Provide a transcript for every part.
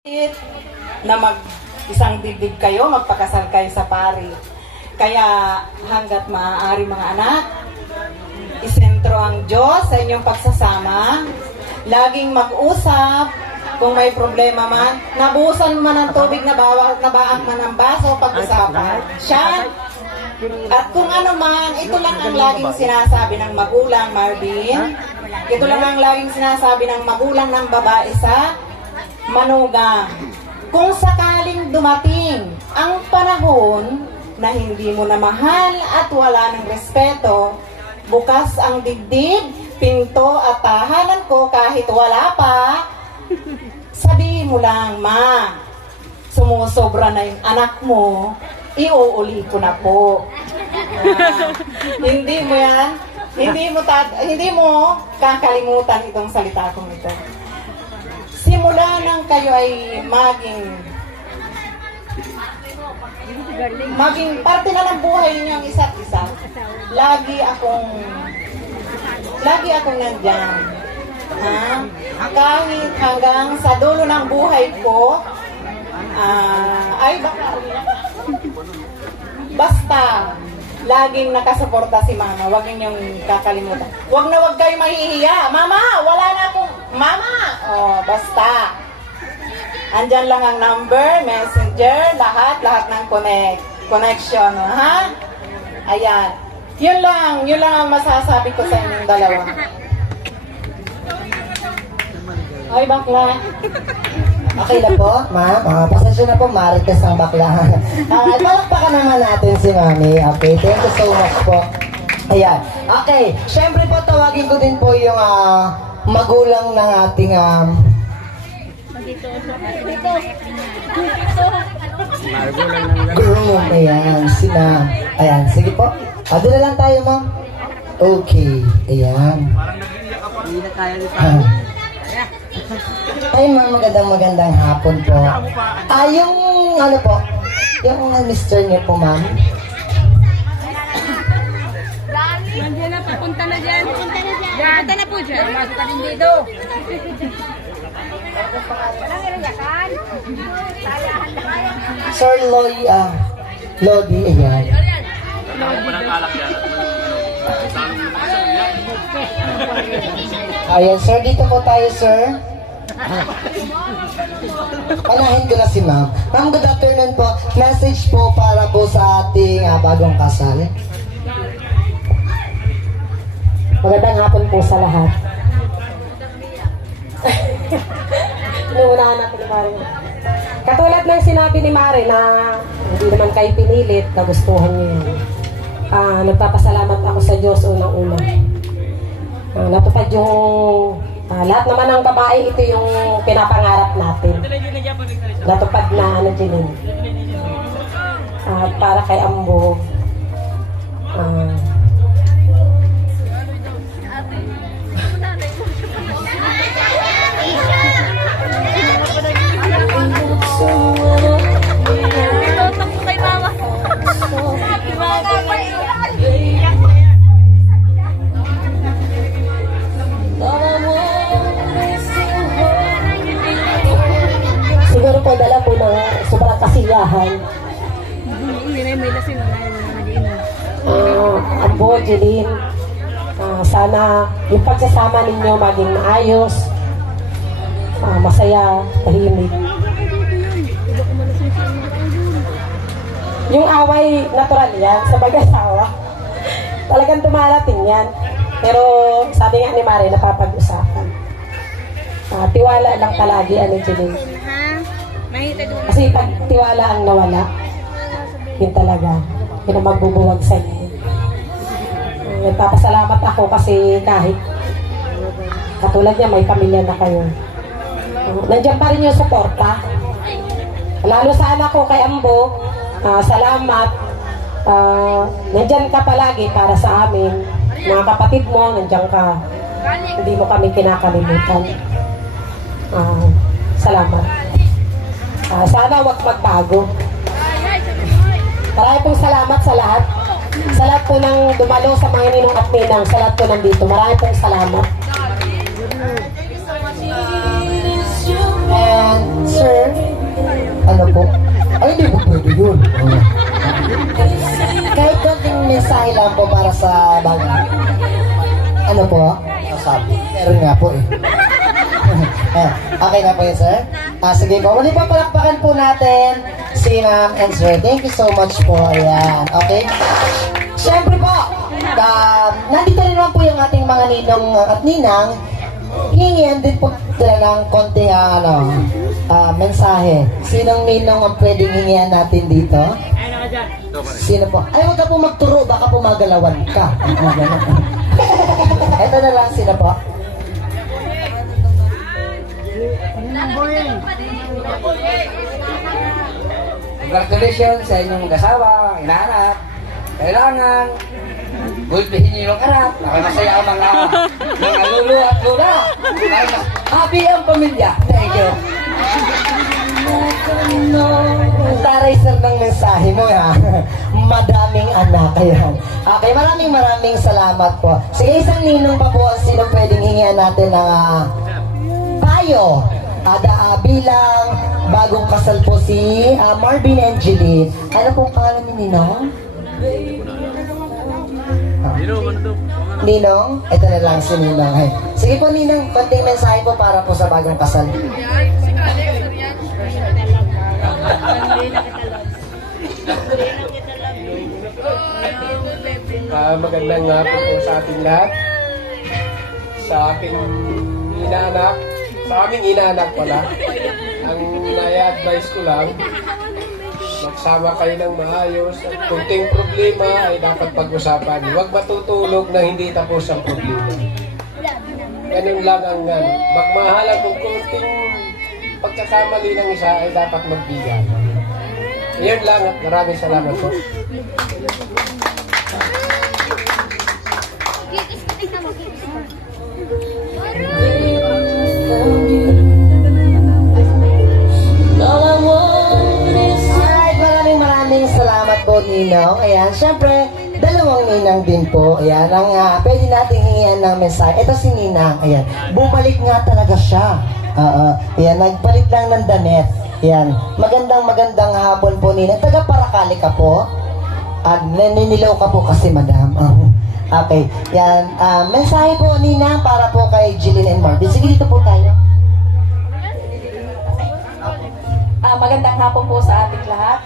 na isang dibdib kayo, magpakasal kayo sa pari. Kaya hanggat maaari mga anak, isentro ang Diyos sa inyong pagsasama. Laging mag-usap. Kung may problema man, nabuhusan man ng tubig, nabaak man ng baso, pag-usapan. Siya. At kung ano man, ito lang ang laging sinasabi ng magulang, Marvin. Ito lang ang laging sinasabi ng magulang ng babae sa manugang. Kung sakaling dumating ang panahon na hindi mo na mahal at wala ng respeto, bukas ang dibdib, pinto at tahanan ko kahit wala pa, sabihin mo lang, ma, sumusobra na yung anak mo, iuuli ko na po. Hindi mo yan, hindi mo kakalimutan itong salita kong ito. Simula nang kayo ay maging parte na ng buhay niyo ang isa't isa. Lagi akong nandyan. Ha? Kahit hanggang sa dulo ng buhay ko, basta laging nakasuporta si mama. Huwag ninyong kakalimutan. Huwag kayo mahihiya. Mama, wala na akong mama. Oh, basta. Andyan lang ang number, messenger, lahat ng connection. Ha? Ayan. Yun lang ang masasabi ko sa inyong dalawa. Ay, bakla. Okay na po, ma'am. Pasensya na po, marites ang bakla. Palakpakan naman natin si mami. Okay, thank you so much po. Ayan. Okay, syempre po, tawagin ko din po yung magulang ng ating groom. Ayan, ayan, sige po. Doon na lang tayo, ma'am. Okay, ayan. Hindi na kaya ni ay, ma'am, magandang hapon po. Yung ano po, yung mister niyo po, ma'am. Nandiyan na, papunta na dyan. Punta na po dyan. Masok ka din dito. Walang irayakan. Sir Lodi, ayan. Ayan, sir, dito po tayo, sir. Panahin ko na si ma'am. Ma'am, good afternoon po. Message po para po sa ating bagong kasal. Magandang hapon po sa lahat. Inuunahan natin ni Mare. Katulad ng sinabi ni Mare na hindi naman kayo pinilit, kagustuhan niyo yan. Nagpapasalamat ako sa Diyos unang-una. Natupad yung lahat naman ng babae, ito yung pinapangarap natin. Natupad na din. Para kay Ambo, siguro po dala po ng sobrang kasiyahan. Ambo, Jeline, sana yung pagsasama ninyo maging maayos, masaya, tahimik. Yung away, natural yan sa mag-asawa. Talagang dumarating yan. Pero sabi nga ni Mare, napapag-usapan. Tiwala lang palagi, Jeline. Kasi pag tiwala ang nawala, yun talaga. Yun ang magbubuwag sa inyo. Nagpapasalamat ako kasi kahit katulad niya, may pamilya na kayo. Nandiyan pa rin yung suporta. Lalo sa anak ko kay Ambo, salamat. Nandiyan ka palagi para sa amin. Mga kapatid mo, nandiyan ka. Hindi mo kami kinakalimutan. Salamat. Sana wag magbago. Maraming pong salamat sa lahat. Sa lahat po ng dumalo sa mga ninong at ninang. Sa lahat po nandito. Maraming pong salamat. And, sir, ano po? Ay, hindi po pwede yun. Kahit konting mensahe lang po para sa bagay. Ano po? Sabi. Meron nga po eh. Okay na po yun, sir? Sige po. Muli pa palakpakan po natin si ma'am and sir. Thank you so much po. Ayan. Okay? Siyempre po, nandito rin naman po yung ating mga ninong at ninang. Hingihan din po sila ng konting mensahe. Sinong ninong ang pwedeng hingihan natin dito? Sino po? Ay, huwag ka po magturo, baka po magalawan ka. Ito na lang, sino po? Congratulations sa inyong kasawa, inaanak. Kailangan gulpihin niyo yung anak. Masaya ang mga lulu at lula. Happy ang pamilya. Thank you. Ang taray sir ng mensahe mo ha. Madaming anak yan. Okay, maraming salamat po. Sige, isang ninong pa po sino pwedeng hingihan natin ng payo. Bilang bagong kasal po si Marvin and Jeline. Ano pong pangalan ni Ninong? Ninong? Ito na lang si Ninong. Hey. Sige po Ninong, konting mensahe po para po sa bagong kasal. Magandang hapon po sa ating lahat. Sa aking inaanak, sa aming inaanak pala, ang nai-advise ko lang, magsama kayo ng maayos at kunting problema ay dapat pag-usapan. Huwag matutulog na hindi tapos ang problema. Ganun lang ang magmahalan kung kunting pagkakamali ng isa ay dapat magbigay. Yun lang at maraming salamat po. Alright, maraming salamat po Ninong. Ayan, syempre, dalawang ninang din po. Ayan, ang pwede nating hingihan ng mensahe. Ito si Ninang. Ayan, bumalik nga talaga siya. Ayan, nagpalit lang ng damit. Ayan, magandang hapon po Ninang. Taga Paracali ka po. At naninilaw ka po kasi madam. Okay, yan. Mensahe po Ninang para po kay Jeline and Marvin. Sige, dito po tayo. Magandang hapon po sa ating lahat.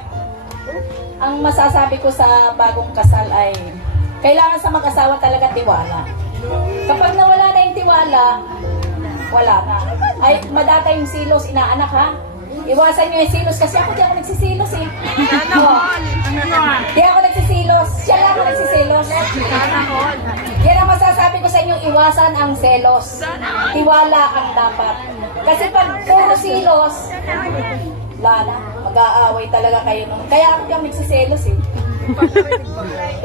Ang masasabi ko sa bagong kasal ay kailangan sa mag-asawa talaga tiwala. Kapag nawala na yung tiwala, wala na. Ay, madata yung silos, inaanak ha. Iwasan nyo yung silos kasi ako di ako nagsisilos eh. Di ako nagsisilos. Siya lang ako nagsisilos. Yan ang masasabi ko sa inyo, iwasan ang selos. Tiwala ang dapat. Kasi pag puro silos, wala na. Mag-aaway talaga kayo. Kaya ako di ako nagsiselos eh.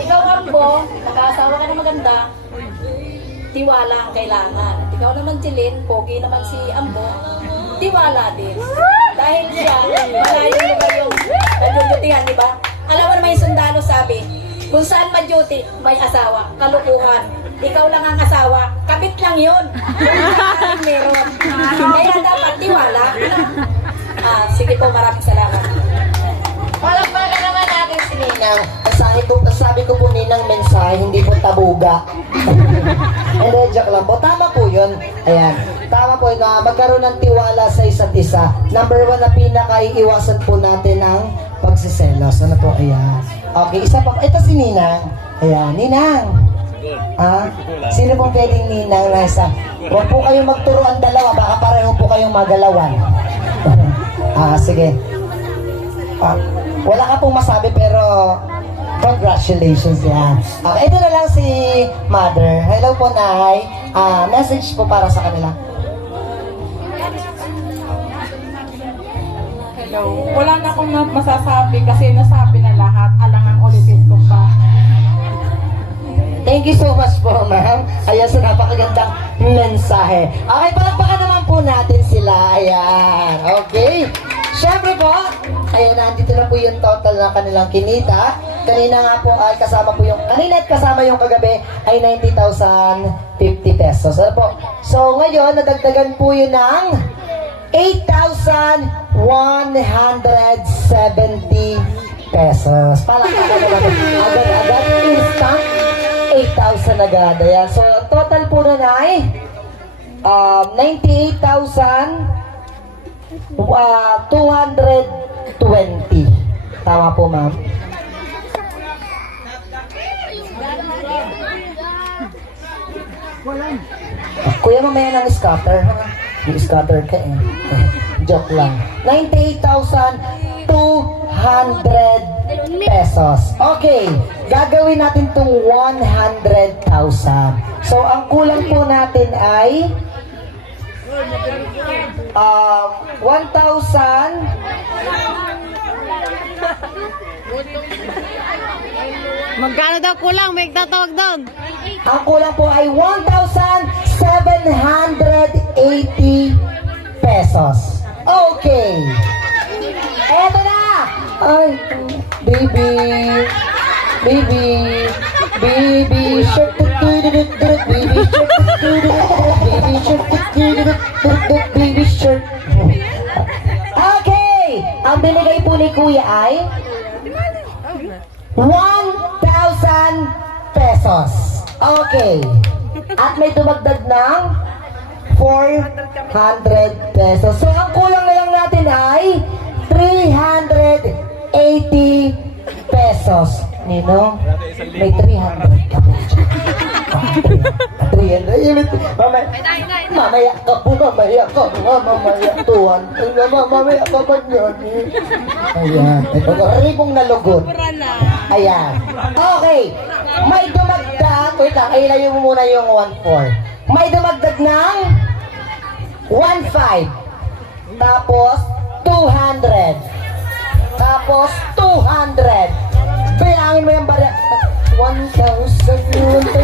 Ikaw Ambo, nag-aasawa ka na maganda, tiwala ang kailangan. At ikaw naman Jeline, pogi naman si Ambo, tiwala din. Dahil siya, malayong lugar yung nag-dutyhan, di ba? Alam mo naman yung sundalo sabi, kung saan ma-duty, may asawa, kalukuhan. Ikaw lang ang asawa, kabit lang yun. Meron. Kaya dapat tiwala. Sige po, maraming salamat. Palagpagan naman natin si Ninang. Sabi ko po Ninang mensahe, hindi po tabuga. And then, joke lang po. Tama po yun. Ayan. Tama po na magkaroon ng tiwala sa isa't isa. Number 1 na pinaka-iiwasan po natin ang pagsiselos. Ano po? Ayan. Okay, isa pa. Ito si Ninang. Ayan. Ninang. Sino pong pwedeng Ninang na isa? Huwag po kayong magturuan dalawa. Baka pareho po kayong magalawan. Sige. Wala ka pong masabi pero congratulations yan. Okay, ito na lang si Mother. Hello po, Nay. Message po para sa kanila. Hello. Wala na akong masasabi kasi nasabi na lahat. Alangan ulitin ko pa. Thank you so much po, ma'am. Ayan, sa napakagandang mensahe. Okay, palakpakan naman po natin sila. Ayan. Okay. Siyempre po, ayan, nandito na po yung total na kanilang kinita. Kanina nga po ay kasama po yung, kanina at kasama yung kagabi ay 90,050 pesos. Ano po? So, ngayon, nadagdagan po yun ng 8,170 pesos. Palakpakan naman. Agad-agad, instant, 8,000 agad. Ayan. So, total po nun ay 98,220. Tama po, ma'am. Kuya, mamaya ng scatter, ha? Yung scatter ka eh. Joke lang. 98,200 pesos. Okay, gagawin natin itong 100,000. So, ang kulang po natin ay 1,000. Magkano daw kulang? May tatawag doon. Ang kulang po ay 1,780 pesos. Okay. Eto na! Ay, baby. Baby. Baby shark. Baby shark. Baby shark. Baby shark. Okay. Ang binigay po ni Kuya ay 1,000 pesos. Okay. At may dumagdag ng 400 pesos. So, ang kulang na lang natin ay 380 pesos. Nino, may 300 ka po. 300. Mamaya ka po, mamaya ka. Mamaya tuwan. Mamaya ka ba yun? Ayan. Ito, ribong nalugot. Ayan. Okay. May dumagdag. Wait lang, ilayo mo muna yung 1,400. May dumagdag ng 1,500. Tapos 200. Tapos 200. Bilangin mo yung barya. 1,000.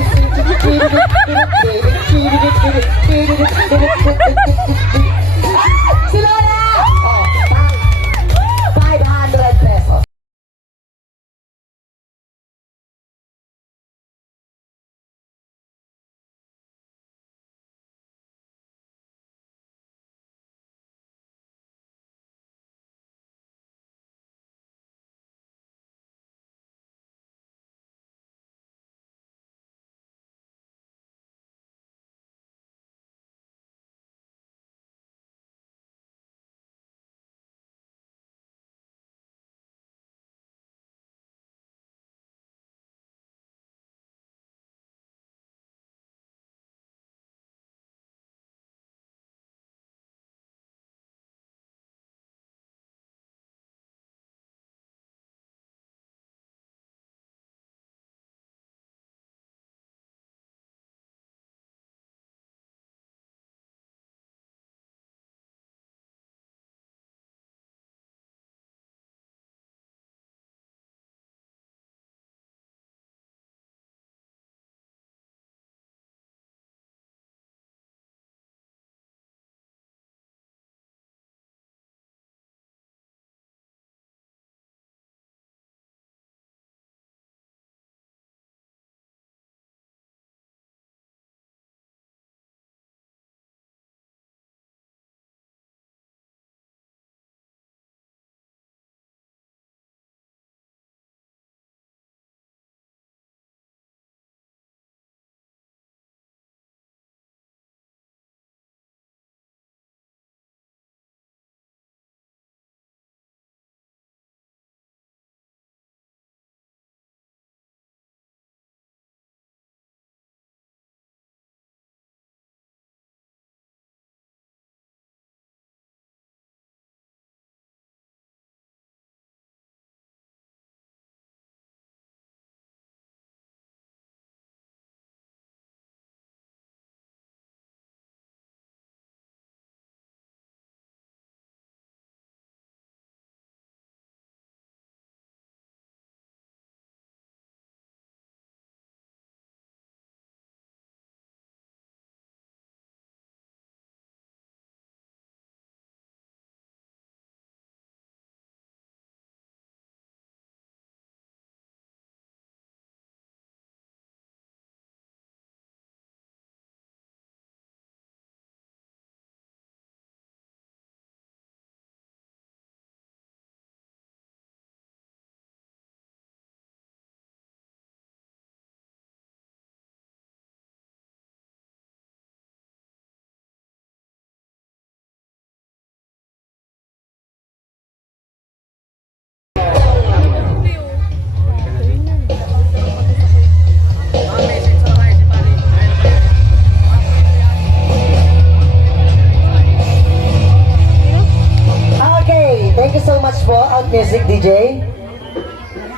Thank you so much po, Out Music DJ.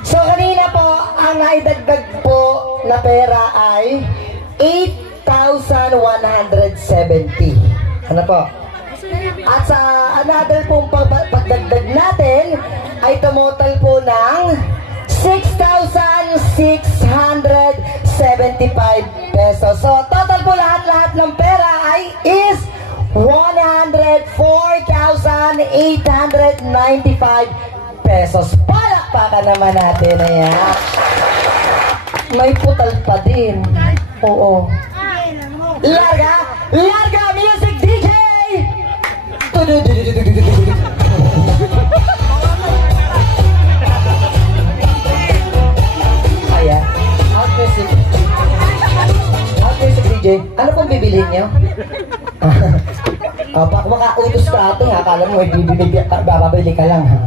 So kanina po, ang naidagdag po na pera ay 8,170. Ano po? At sa another pong pagdagdag natin ay tumotal po ng 6,675 pesos. So total po lahat-lahat ng pera ay is 104,895 pesos. Palakpakan naman natin. Ayan. May putal pa din. Oo. Larga! Larga! Music DJ! Ayan. Out music. Out music DJ. Ano pong bibilhin nyo? Baka utos ka ating, akala mo may bababili ka lang ha.